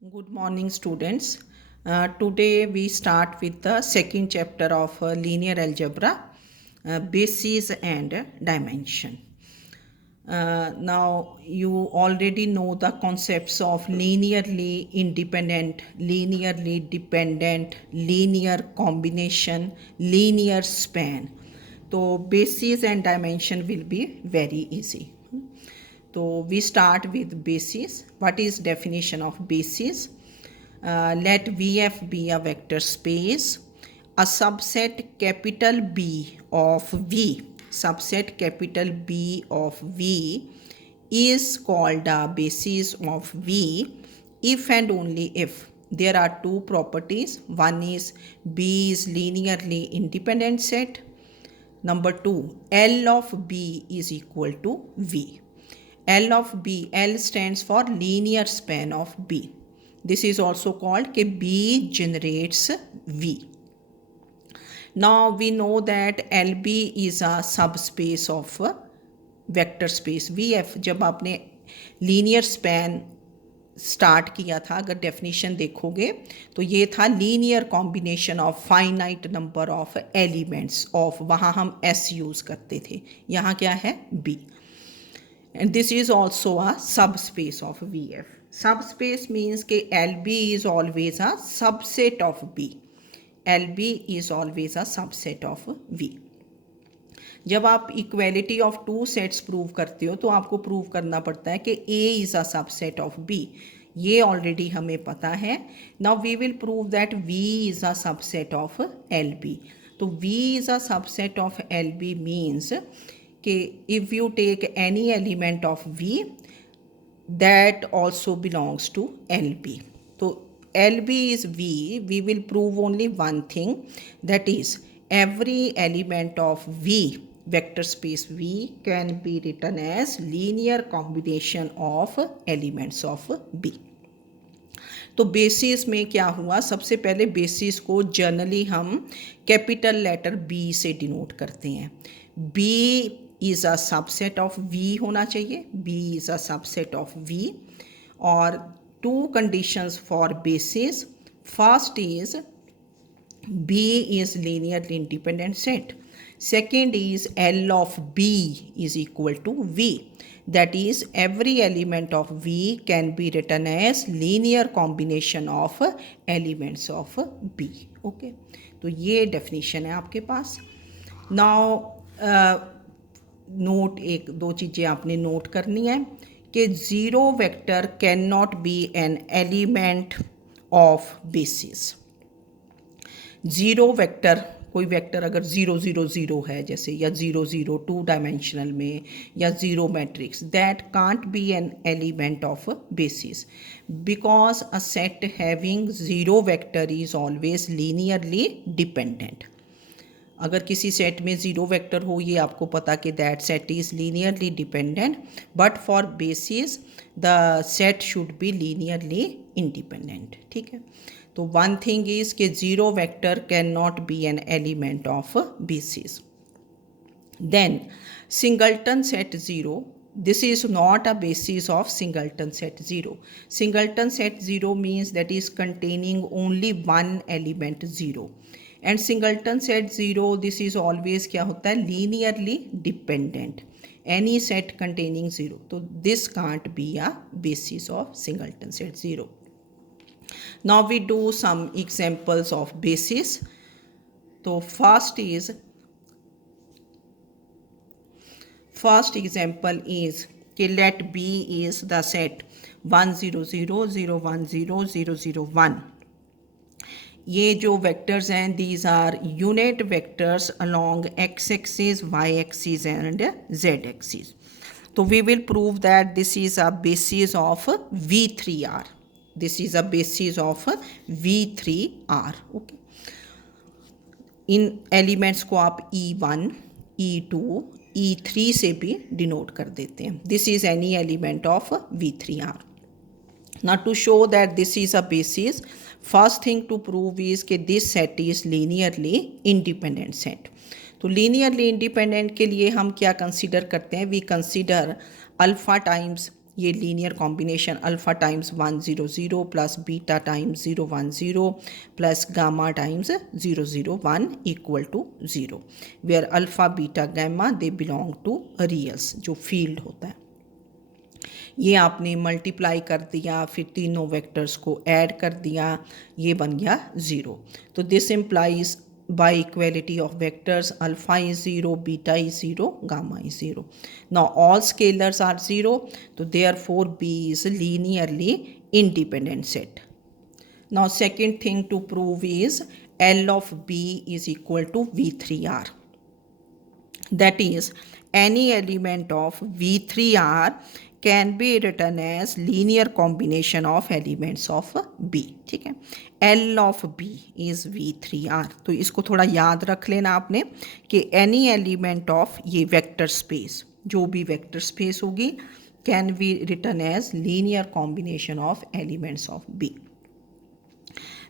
Good morning, students. Today we start with the second chapter of linear algebra, bases and dimension. Now you already know the concepts of linearly independent, linearly dependent, linear combination, linear span. So bases and dimension will be very easy. So we start with basis. What is definition of basis? Let Vf be a vector space. A subset capital B of V, subset capital B of V is called a basis of V if and only if there are two properties. One is B is linearly independent set. Number two, L of B is equal to V. L of B, L stands for linear span of B. This is also called कि B generates V. Now we know that LB is a subspace of vector space VF. जब आपने linear span start किया था, अगर definition देखोगे तो ये था linear combination of finite number of elements of, वहाँ हम एस यूज़ करते थे, यहाँ क्या है B. And this is also a subspace of VF. Subspace means कि LB is always a subset of B. LB is always a subset of V. जब आप equality of two sets prove करते हो तो आपको प्रूव करना पड़ता है कि A is a subset of B. ये ऑलरेडी हमें पता है. Now we will prove that V is a subset of LB. तो V is a subset of LB means कि if you take any element of V, that also belongs to LB. So LB is V, we will prove only one thing, that is every element of V, vector space V, can be written as linear combination of elements of B. तो basis में क्या हुआ, सबसे पहले basis को generally हम capital letter B से denote करते हैं. B is a subset of V होना चाहिए. B is a subset of V. और to conditions for basis. First is B is linearly independent set. Second is L of B is equal to V. That is every element of V can be written as linear combination of elements of B. Okay, तो ये definition है आपके पास. Now note, एक दो चीज़ें आपने note करनी है कि zero vector can not be an element of basis. Zero vector, कोई वेक्टर अगर 0 0 0 है जैसे, या 0 0 टू डायमेंशनल में, या zero matrix, that can't be an element of basis because a set having zero vector is always linearly dependent. अगर किसी set में ज़ीरो वेक्टर हो, ये आपको पता कि that set is linearly dependent, but for basis the set should be linearly independent. ठीक है, तो वन थिंग इज़ कि zero vector can not be an element of basis. Then singleton set zero, this is not a basis of singleton set 0. Singleton set 0 means that is containing only one element 0. And singleton set 0, this is always क्या होता है, linearly dependent. Any set containing 0. So this can't be a basis of singleton set 0. Now we do some examples of basis. So first example is कि let B is the set 1 0 0 0 1 0 0 0 1. ये जो vectors हैं, these are unit vectors along x axis, y axis and z axis. तो we will prove that this is a basis of V3R. This is a basis of V3R. Okay. In elements को आप E1, E2, E3 से भी denote कर देते हैं. This is any element of V3R. Now to show that this is a basis, first thing to prove is कि this set is linearly independent set. तो linearly independent के लिए हम क्या कंसिडर करते हैं, we consider अल्फा टाइम्स ये linear combination alpha times 100 plus beta times 010 plus gamma times 001 equal to 0, where alpha beta gamma they belong to reals, जो field होता है। ये आपने मल्टीप्लाई कर दिया, फिर तीनों वेक्टर्स को ऐड कर दिया, ये बन गया 0। तो this implies by equality of vectors alpha is 0, beta is 0, gamma is 0. Now all scalars are 0, so therefore B is linearly independent set. Now second thing to prove is L of B is equal to V3R. That is, any element of V3R can be written as linear combination of elements of B. ठीक है, L of B is V3R. तो इसको थोड़ा याद रख लेना आपने कि any element of ये वेक्टर स्पेस, जो भी वेक्टर स्पेस होगी, can be written as linear combination of elements of B.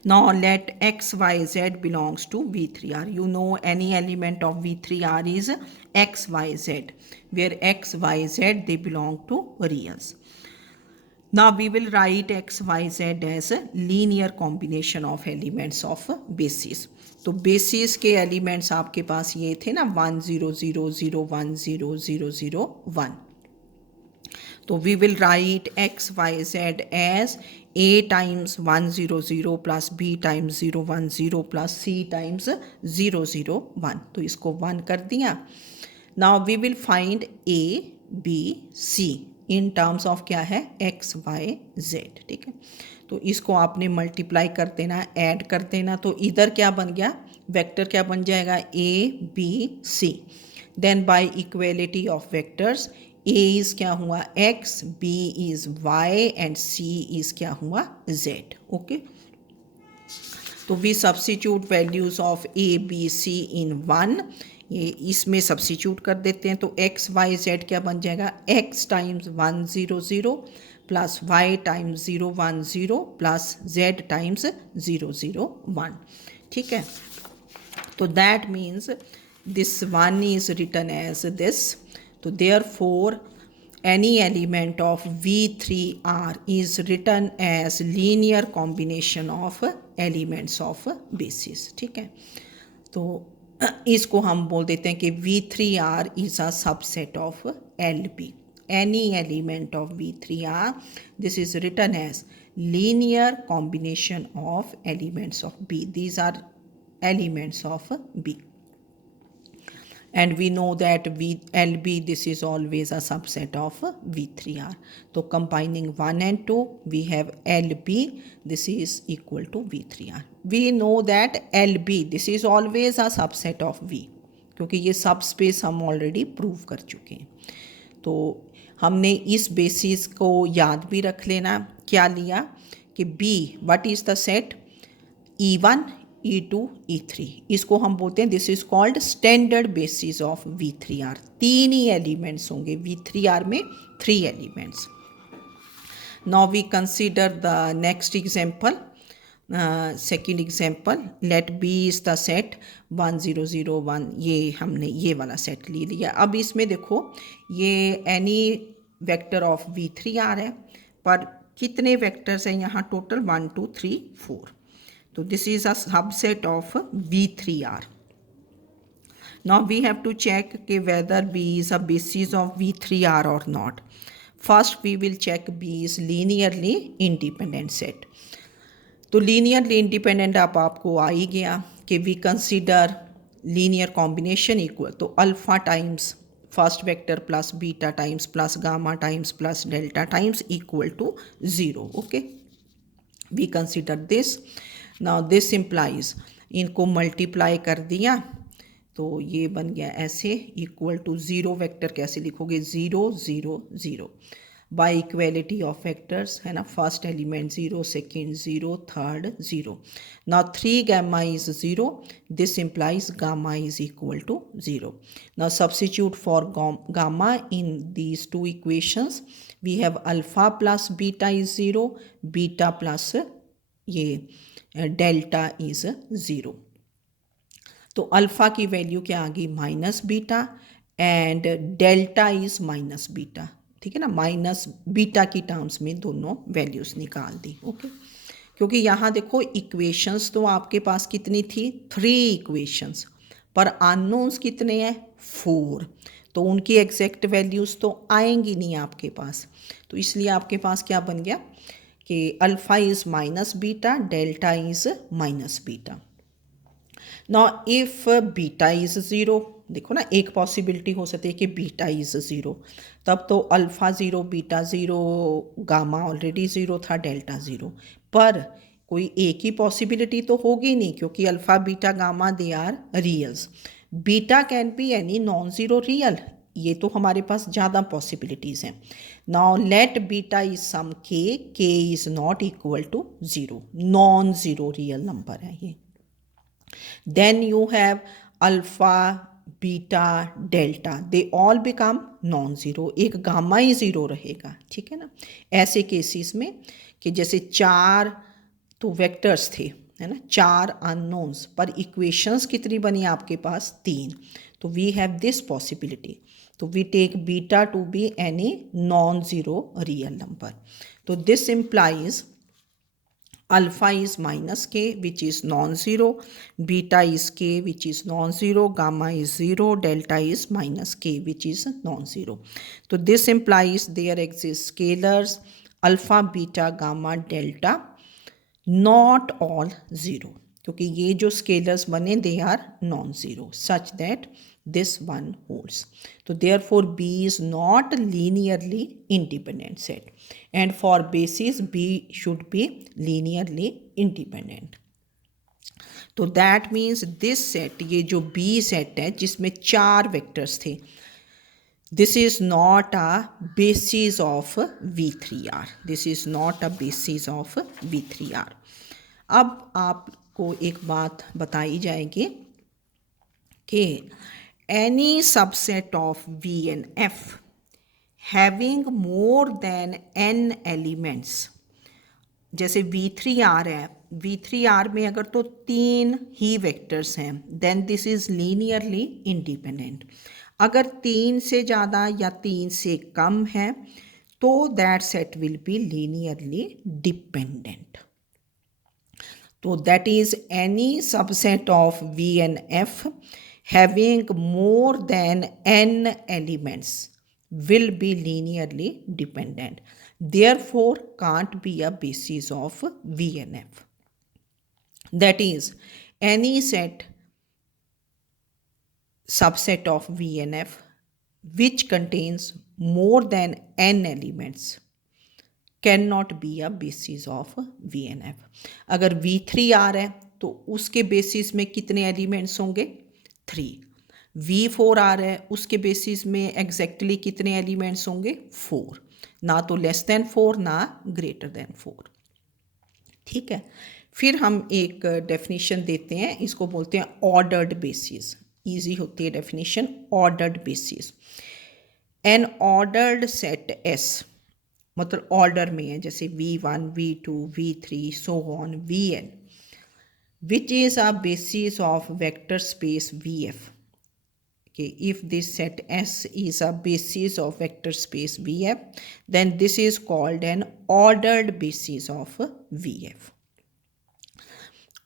Now let x, y, z belongs to V3R. You know any element of V3R is x, y, z, where x, y, z they belong to reals. Now we will write x, y, z as a linear combination of elements of basis. तो basis के elements आपके पास ये थे ना 1 0 0 0 1 0 0 0 1. तो we will write X Y Z as a times 1 0 0 plus b times 0 1 0 plus c times 0 0 1. तो इसको 1 कर दिया. Now we will find a b c in terms of क्या है x y z. ठीक है, तो इसको आपने मल्टीप्लाई कर देना, ऐड कर देना, तो इधर क्या बन गया, वेक्टर क्या बन जाएगा a b c. Then by equality of vectors A is क्या हुआ x, B is y and C is क्या हुआ z. ओके, तो we substitute values of A B C in 1, ये इसमें सब्स्टिट्यूट कर देते हैं. तो x y z क्या बन जाएगा, x times 1 0 0 plus y times 0 1 0 plus z times 0 0 1. ठीक है, तो that means this 1 is written as this. So therefore any element of V3R is written as linear combination of elements of basis. ठीक है, तो इसको हम बोल देते हैं कि V3R is a subset of LB. Any element of V3R, this is written as linear combination of elements of B. These are elements of B. And we know that LB, this is always a subset of V3R. So combining 1 and 2, we have LB, this is equal to V3R. We know that LB, this is always a subset of V, क्योंकि ये सब space हम already prove कर चुके हैं. तो हमने इस बेसिस को याद भी रख लेना. क्या लिया कि B, what is the set, E1 E2 E3, इसको हम बोलते हैं this is called standard basis of V3R. 3 ही एलिमेंट्स होंगे V3R में, 3 elements. Now we consider the next example, second example. Let B is the set 1 0 0 1. ये हमने ये वाला सेट ले लिया. अब इसमें देखो ये एनी वेक्टर ऑफ V3R है, पर कितने वेक्टर्स हैं यहाँ total 1 2 3 4. So this is a subset of V3R. Now we have to check whether B is a basis of V3R or not. First we will check B is linearly independent set. तो linearly independent अब आपको आ ही गया कि we consider linear combination equal तो alpha times first vector plus beta times plus gamma times plus delta times equal to 0. Okay, we consider this. Now this implies, इनको multiply कर दिया तो ये बन गया ऐसे इक्वल टू 0. वेक्टर कैसे लिखोगे 0 0 0 बाय इक्वेलिटी ऑफ वेक्टर्स है ना. First element 0, second 0, third 0. Now 3 gamma is 0, this implies gamma is equal to 0. Now substitute for gamma in these 2 equations. We have alpha plus beta is 0, beta plus ये delta is 0. तो alpha की value क्या आ गई minus beta and delta is minus beta. ठीक है ना, minus beta की टर्म्स में दोनों वैल्यूज़ निकाल दी। ओके, क्योंकि यहाँ देखो इक्वेशंस तो आपके पास कितनी थी, 3 इक्वेशंस, पर अननोन्स कितने हैं, 4, तो उनकी एग्जैक्ट वैल्यूज़ तो आएंगी नहीं आपके पास। तो इसलिए आपके पास क्या बन गया कि alpha is minus beta, delta is minus beta. Now if beta is zero, देखो ना एक पॉसिबिलिटी हो सकती है कि बीटा इज़ ज़ीरो, तब तो alpha zero, beta zero, gamma already zero था, डेल्टा ज़ीरो। पर कोई एक ही पॉसिबिलिटी तो होगी नहीं, क्योंकि alpha beta gamma they are reals. Beta can be any non zero real, ये तो हमारे पास ज़्यादा पॉसिबिलिटीज़ हैं। Now let beta is some k is not equal to zero, non zero real number है ये। Then you have alpha, beta, delta, they all become non zero, एक gamma ही zero रहेगा। ठीक है ना, ऐसे केसेस में कि जैसे 4 तो वेक्टर्स थे, है ना, 4 अननोन्स, पर इक्वेशंस कितनी बनी आपके पास, 3, तो वी हैव दिस पॉसिबिलिटी, तो we take beta to be any non zero real number. तो this implies alpha is minus k which is non-zero, beta is k which is non-zero, gamma is 0, delta is minus k which is non-zero. So this implies there exist scalars alpha, beta, gamma, delta, not all 0, क्योंकि ये जो scalars बने they are non zero such that this one holds. तो therefore B is not linearly independent set, and for basis B should be linearly independent. तो that means this set, ये जो B set है जिसमें 4 vectors थे, this is not a basis of V3R, this is not a basis of V3R. अब आपको एक बात बताई जाएगी कि any subset of V and F having more than n elements, जैसे V3R है, V3R में अगर तो 3 ही वेक्टर्स हैं, then this is linearly independent. अगर 3 से ज़्यादा या 3 से कम है तो that set will be linearly dependent. तो that is any subset of V and F having more than n elements will be linearly dependent. Therefore, can't be a basis of V and F. That is, any subset of V and F which contains more than n elements can not be a basis of V N F. अगर V3R है तो उसके basis में कितने elements होंगे, 3। V4R है उसके basis में एग्जैक्टली कितने एलिमेंट्स होंगे, 4, ना तो लेस देन 4 ना ग्रेटर देन 4। ठीक है, फिर हम एक डेफिनेशन देते हैं, इसको बोलते हैं ऑर्डर्ड बेसिस। ईजी होती है definition, ordered basis. N ordered set S, मतलब ऑर्डर में है, जैसे V1, V2, V3 so on Vn, which is a basis of vector space Vf। Okay, if this set S is a basis of vector space Vf, then this is called an ordered basis of Vf.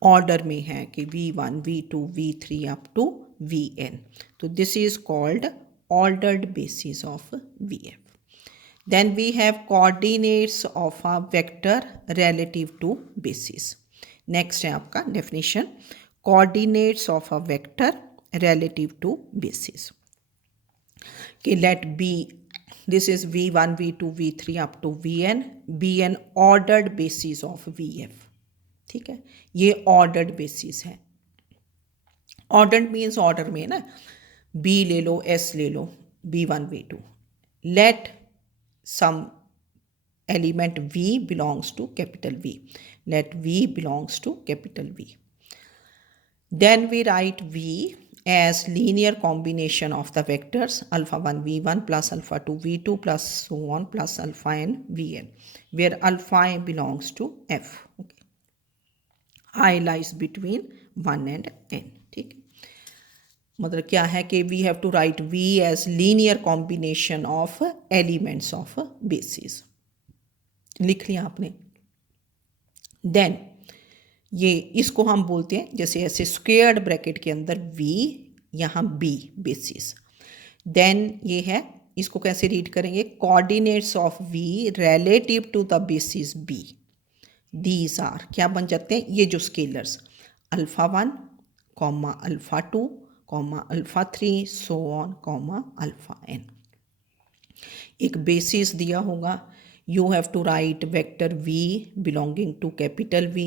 Order में है कि V1, V2, V3 up to Vn, तो this is called ordered basis of Vf. Then we have coordinates of a vector relative to basis. Next है आपका definition, coordinates of a vector relative to basis. Okay, let B, this is V1, V2, V3 up to Vn, be an ordered basis of Vf. ठीक है, ये ordered basis है। ordered means order में ना, B ले लो, S ले लो, B1, V2, let some element V belongs to capital V. Let V belongs to capital V. Then we write V as linear combination of the vectors alpha 1 V1 plus alpha 2 V2 plus so on plus alpha n Vn, where alpha belongs to F. Okay. I lies between 1 and n. ठीक है, मतलब क्या है कि we have to write V as linear combination of elements of basis. लिख लिया आपने। Then ये इसको हम बोलते हैं जैसे ऐसे स्क्वेयर्ड ब्रैकेट के अंदर वी, यहाँ बी बेसिस। देन ये है, इसको कैसे रीड करेंगे, coordinates of V relative to the basis B. These are क्या बन जाते हैं, ये जो scalars alpha 1 comma alpha 2 comma alpha 3 so on comma alpha n। एक बेसिस दिया होगा, you have to write vector v belonging to capital V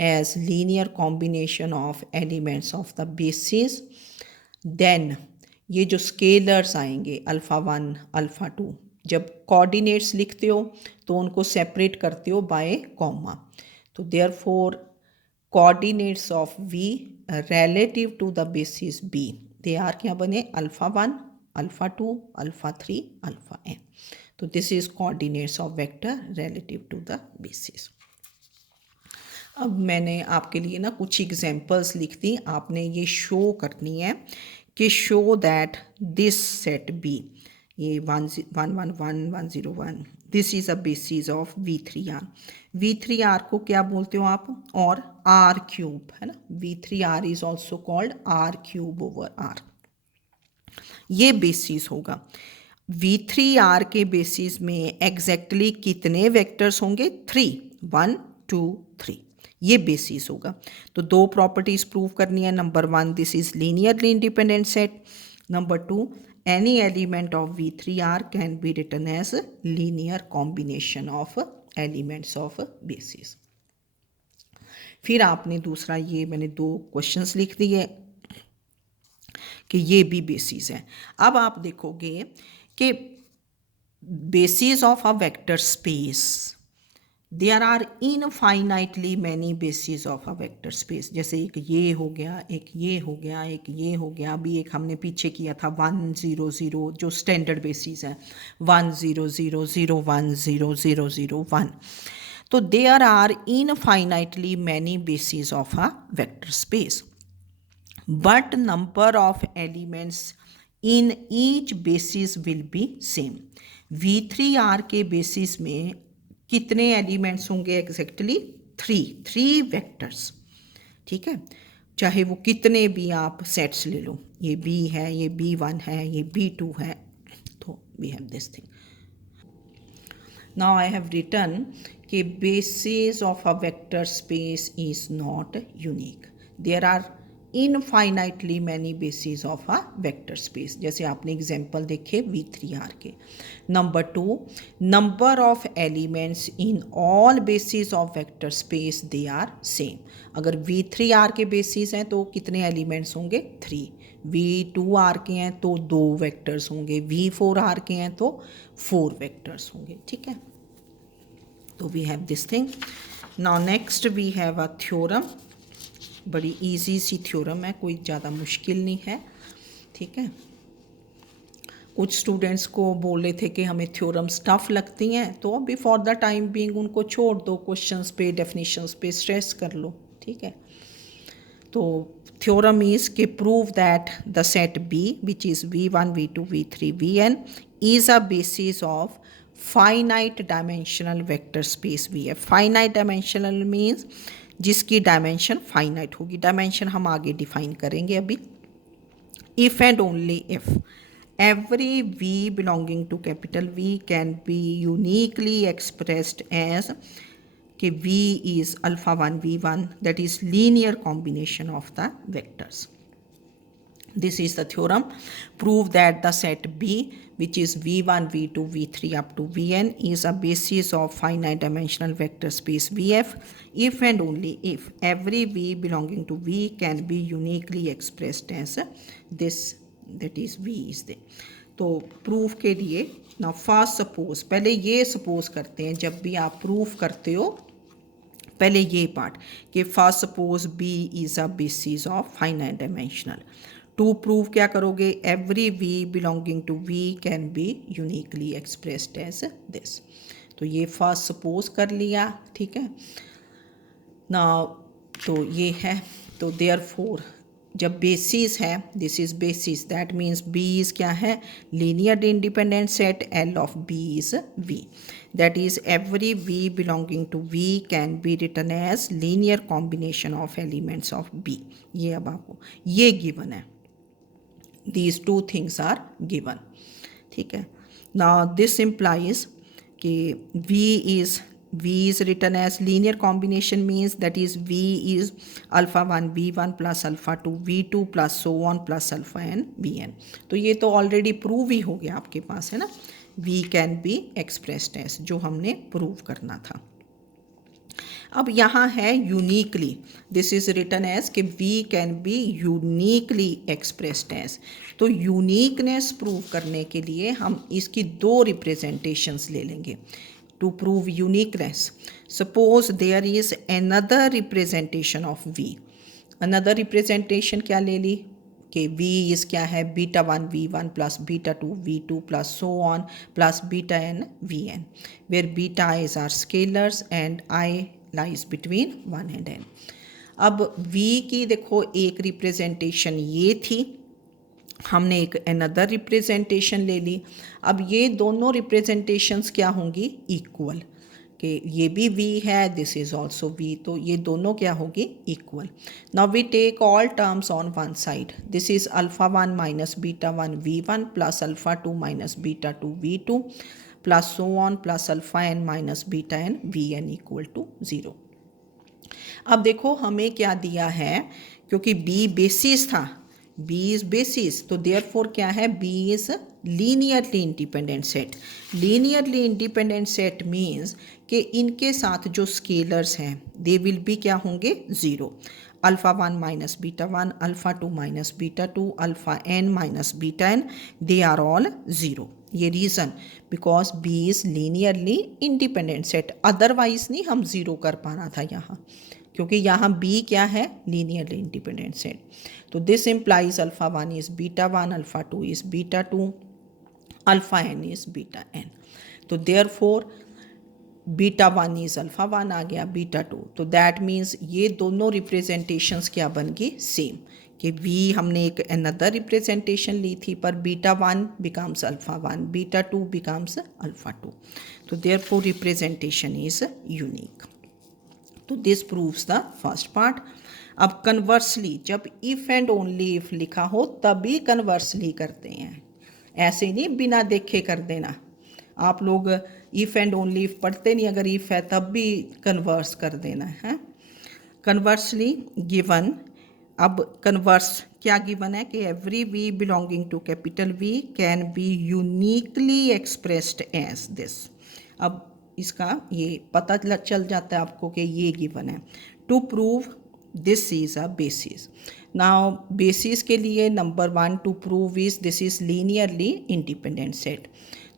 as linear combination of elements of the basis. Then ये जो scalars आएंगे alpha 1 alpha 2, जब coordinates लिखते हो तो उनको सेपरेट करते हो बाय कॉमा, तो therefore coordinates of v relative to the basis b they are क्या बने, alpha 1 alpha 2 alpha 3 alpha n। तो this is coordinates of vector relative to the basis. अब मैंने आपके लिए ना कुछ एग्जांपल्स लिख दी, आपने ये शो करनी है कि show that this set B, ये 1 1 1 1 1 0 1, this is a basis of V3R। V3R को क्या बोलते हो आप, और R क्यूब है ना, V3R is also called R cube over R। ये बेसिस होगा। V3R के बेसिस में एग्जैक्टली कितने वेक्टर्स होंगे, 3 1 2 3, ये बेसिस होगा। तो दो प्रॉपर्टीज प्रूव करनी है, number 1 this is linearly independent set, number 2 any element of V3R can be written as linear combination of elements of basis. फिर आपने दूसरा, ये मैंने 2 क्वेश्चंस लिख दिए कि ये भी बेसिस है। अब आप देखोगे कि basis of a vector space, there are infinitely many basis of a vector space. जैसे एक ये हो गया, एक ये हो गया, एक ये हो गया, अभी एक हमने पीछे किया था 1 0 0 जो स्टैंडर्ड बेसिस है, 1 0 0 0 1 0 0 0 1। तो there are infinitely many basis of a vector space, but number of elements in each basis will be same। V3R के बेसिस में कितने एलिमेंट्स होंगे, एग्जैक्टली 3 वेक्टर्स, ठीक है, चाहे वो कितने भी आप सेट्स ले लो, ये B है, ये B1 है, ये B2 है, तो we have this thing। Now I have written कि basis of a vector space is not unique, there are infinitely many basis of a vector space, जैसे आपने एग्जांपल देखे V3R के। Number 2 number of elements in all basis of vector space they are same. अगर V3R के basis हैं तो कितने elements होंगे, 3, V2R के हैं तो 2 वेक्टर्स होंगे, V4R के हैं तो 4 वेक्टर्स होंगे, ठीक है। तो we have this thing. Now next we have a theorem, बड़ी इजी सी थ्योरम है, कोई ज़्यादा मुश्किल नहीं है, ठीक है। कुछ स्टूडेंट्स को बोल रहे थे कि हमें थ्योरम्स टफ लगती हैं, तो अभी फॉर द टाइम बीइंग उनको छोड़ दो, क्वेश्चंस पे डेफिनेशंस पे स्ट्रेस कर लो, ठीक है। तो थ्योरम इज़ कि prove that the set B which is V1 V2 V3 Vn is a basis of finite dimensional vector space V है। फाइनाइट डायमेंशनल मीन्स जिसकी डायमेंशन फाइनाइट होगी, डायमेंशन हम आगे डिफाइन करेंगे अभी। If and only if every V belonging to capital V can be uniquely expressed as कि V is alpha 1 V1, that is linear combination of the vectors। This is the theorem. Prove that the set B, which is V1, V2, V3 up to Vn, is a basis of finite dimensional vector space Vf, if and only if every V belonging to V can be uniquely expressed as this, that is V is there। तो proof के लिए ना first suppose, पहले ये suppose करते हैं, जब भी आप प्रूफ करते हो पहले ये पार्ट कि first suppose B is a basis of finite dimensional. To prove क्या करोगे, every V belonging to V can be uniquely expressed as this. तो ये फर्स्ट सपोज कर लिया, ठीक है ना। तो ये है, तो देयरफॉर जब बेसिस है, this is basis, that means B is क्या है, linearly independent set, L of B is V, that is every V belonging to V can be written as linear combination of elements of B. ये अब आपको ये given है, these two things are given, ठीक है। Now this implies कि V is written as linear combination, means that is V is alpha 1 V1 plus alpha 2 V2 plus so on plus alpha n Vn। तो ये तो already prove ही हो गया आपके पास, है ना। V can be expressed as, जो हमने प्रूव करना था। अब यहाँ है uniquely, this is written as कि V can be uniquely expressed as. तो यूनिकनेस प्रूव करने के लिए हम इसकी दो रिप्रेजेंटेशंस ले लेंगे। To prove uniqueness, suppose there is another representation of V। another representation क्या ले ली कि V is क्या है, beta 1 V1 plus beta 2 V2 plus so on plus beta n Vn, where beta i's are scalars and I lies between 1 and n। अब V की देखो एक representation ये थी, हमने एक अनदर रिप्रेजेंटेशन ले ली। अब ये दोनों रिप्रेजेंटेशंस क्या होंगी, इक्वल, कि ये भी V है, दिस इज ऑल्सो V, तो ये दोनों क्या होगी, equal. Now we take all terms on one side, this is alpha 1 minus beta 1 V1 plus alpha 2 minus beta 2 V2 plus so on plus alpha n minus beta n Vn equal to 0। अब देखो हमें क्या दिया है, क्योंकि B basis था, B is basis, तो therefore क्या है, B is linearly independent set. Linearly independent set means कि इनके साथ जो स्केलर्स हैं दे विल बी क्या होंगे, zero. Alpha 1 minus beta 1, alpha 2 minus beta 2, alpha n minus beta n, they are all zero. ये reason because B is linearly independent set, otherwise नहीं हम ज़ीरो कर पाना था यहाँ, क्योंकि यहाँ B क्या है, लीनियरली इंडिपेंडेंट सेट। तो this implies alpha 1 is beta 1, alpha 2 is beta 2, alpha n is beta n। तो देयरफॉर बीटा 1 इज़ अल्फ़ा 1 आ गया, बीटा 2, तो दैट मीन्स ये दोनों रिप्रेजेंटेशंस क्या बन गई, सेम, कि V हमने एक अनदर रिप्रेजेंटेशन ली थी, पर beta 1 becomes alpha 1, beta 2 becomes alpha 2, तो देयरफॉर रिप्रेजेंटेशन इज़ यूनिक। तो this proves the first part. अब कन्वर्सली, जब इफ़ एंड ओनली इफ़ लिखा हो तभी कन्वर्सली करते हैं, ऐसे नहीं बिना देखे कर देना। आप लोग इफ़ एंड ओनली इफ़ पढ़ते नहीं, अगर इफ़ है तब भी कन्वर्स कर देना है। कन्वर्सली गिवन, अब कन्वर्स क्या गिवन है कि every V belonging to capital V can be uniquely expressed as this. अब इसका ये पता चल जाता है आपको कि ये गिवन है। To prove this is a basis. Now basis के लिए number 1 to prove is this is linearly independent set.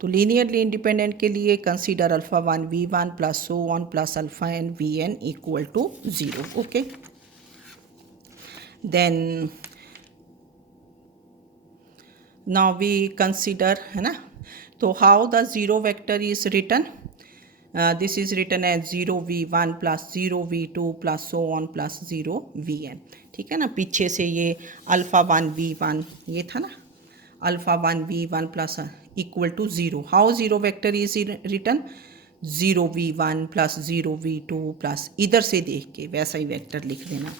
तो लीनियरली इंडिपेंडेंट के लिए consider alpha 1 V1 plus so on plus alpha n Vn equal to 0। Okay, then now we consider, है ना, तो how the zero vector is written, this is written as 0 V1 plus 0 V2 plus so on plus 0 Vn। ठीक है ना, पीछे से ये alpha 1 V1 ये था ना, alpha 1 V1 plus equal to 0। How zero vector is written, 0 V1 plus 0 V2 plus, इधर से देख के वैसा ही वेक्टर लिख देना।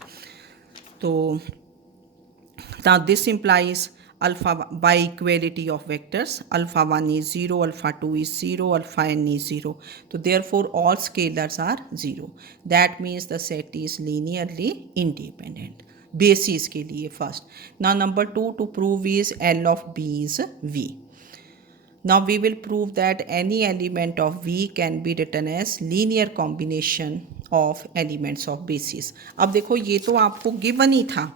तो this implies alpha by equality of vectors, alpha 1 is 0, alpha 2 is 0, alpha n is 0, so therefore all scalars are 0, that means the set is linearly independent। basis के लिए first। now number 2 to prove is L of B is V। now we will prove that any element of V can be written as linear combination of elements of basis। अब देखो ये तो आपको given ही था,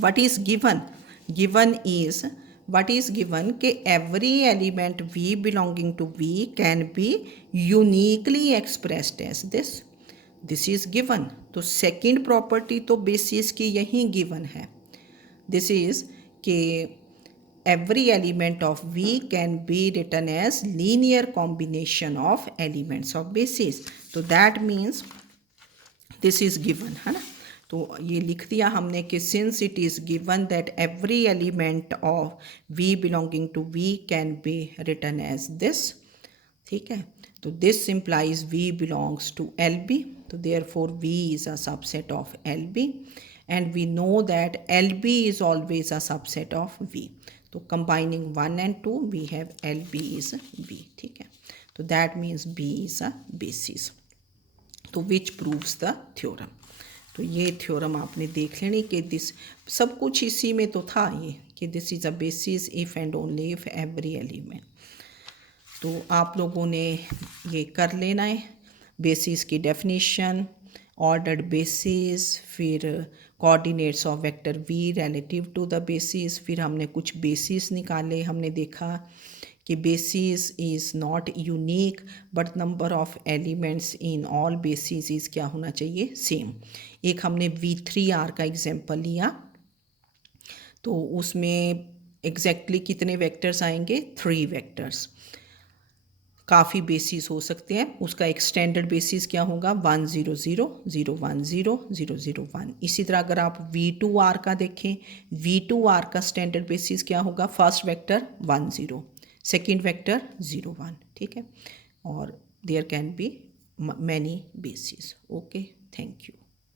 what is given, given is what is given कि every element V belonging to V can be uniquely expressed as this, this is given। तो second property तो basis की यही given है, this is कि every element of V can be written as linear combination of elements of basis, तो that means this is given, है ना। तो ये लिख दिया हमने कि since it is given that every element of V belonging to V can be written as this, ठीक है। तो this implies V belongs to LB, तो therefore V is a subset of LB and we know that LB is always a subset of V. तो combining 1 and 2 we have LB is V, ठीक है। तो that means B is a basis, तो which proves the theorem। तो ये theorem आपने देख लेनी कि दिस सब कुछ इसी में तो था ये कि this is a basis if and only if every element. तो आप लोगों ने ये कर लेना है, बेसिस की डेफिनेशन, ऑर्डर्ड बेसिस, फिर coordinates of vector V relative to the basis, फिर हमने कुछ बेसिस निकाले, हमने देखा कि basis is not unique but number of elements in all basis is क्या होना चाहिए, सेम। एक हमने V3R का एग्जांपल लिया, तो उसमें एग्जैक्टली कितने वेक्टर्स आएंगे, 3 वेक्टर्स। काफ़ी बेसिस हो सकते हैं, उसका एक स्टैंडर्ड बेसिस क्या होगा, 1 0 0 0 1 0 0 0 1। इसी तरह अगर आप V2R का देखें, V2R का स्टैंडर्ड बेसिस क्या होगा, फर्स्ट वेक्टर 1 0, सेकेंड वेक्टर 0 1, ठीक है। और there can be many basis. Okay, thank you.